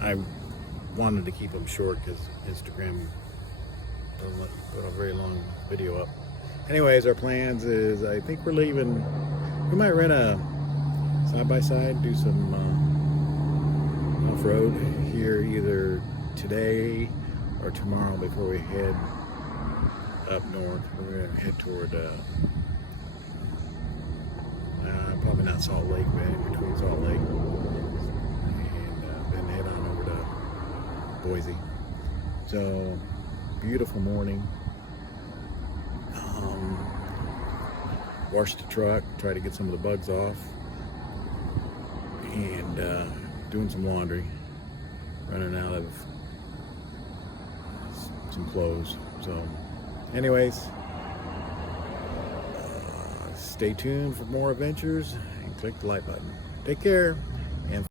I wanted to keep them short because Instagram doesn't let you put a very long video up. Anyways, our plans is I think we're leaving. We might rent a side-by-side, do some off-road here either today or tomorrow before we head up north. We're gonna head toward probably not Salt Lake, but in between Salt Lake, and then head on over to Boise. So beautiful morning. Washed the truck, try to get some of the bugs off, and doing some laundry, running out of some clothes. So anyways, stay tuned for more adventures and click the like button. Take care.